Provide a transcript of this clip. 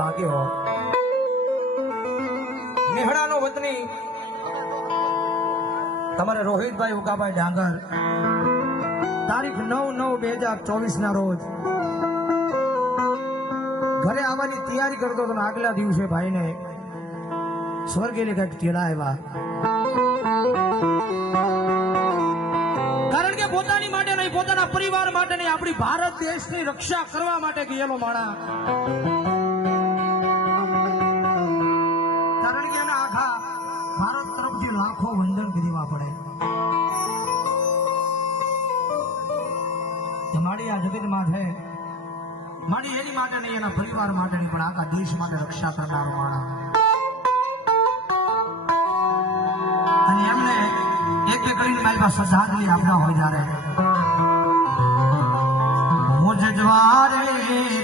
લાગ્યો. મેહડાનો વતની, તમારે રોહિતભાઈ ઉકાભાઈ ડાંગર. તારીખ નવ નવ બે હજાર ચોવીસ ના રોજ. ઘરે આવવાની તૈયારી કરતો હતો આગલા દિવસે ભાઈને સ્વર્ગેલી કંઈક તેડા આવ્યા કારણ કે પોતાની માટે નહીં, પોતાના પરિવાર માટે નહીં, આપણી ભારત દેશની રક્ષા કરવા માટે ગયેલો માણા લાખો વંદન કરવા પડે. મારી આ જગત માટે મારી એની માટે નહીં, એના પરિવાર માટે નહીં, પણ આખા દેશ માટે રક્ષા કરનારો માણસ. અને એમને એક એક કરીને મારી પાસે શ્રદ્ધાંજલિ આપતા હોય જ્યારે. મુજ જ્વારે ભી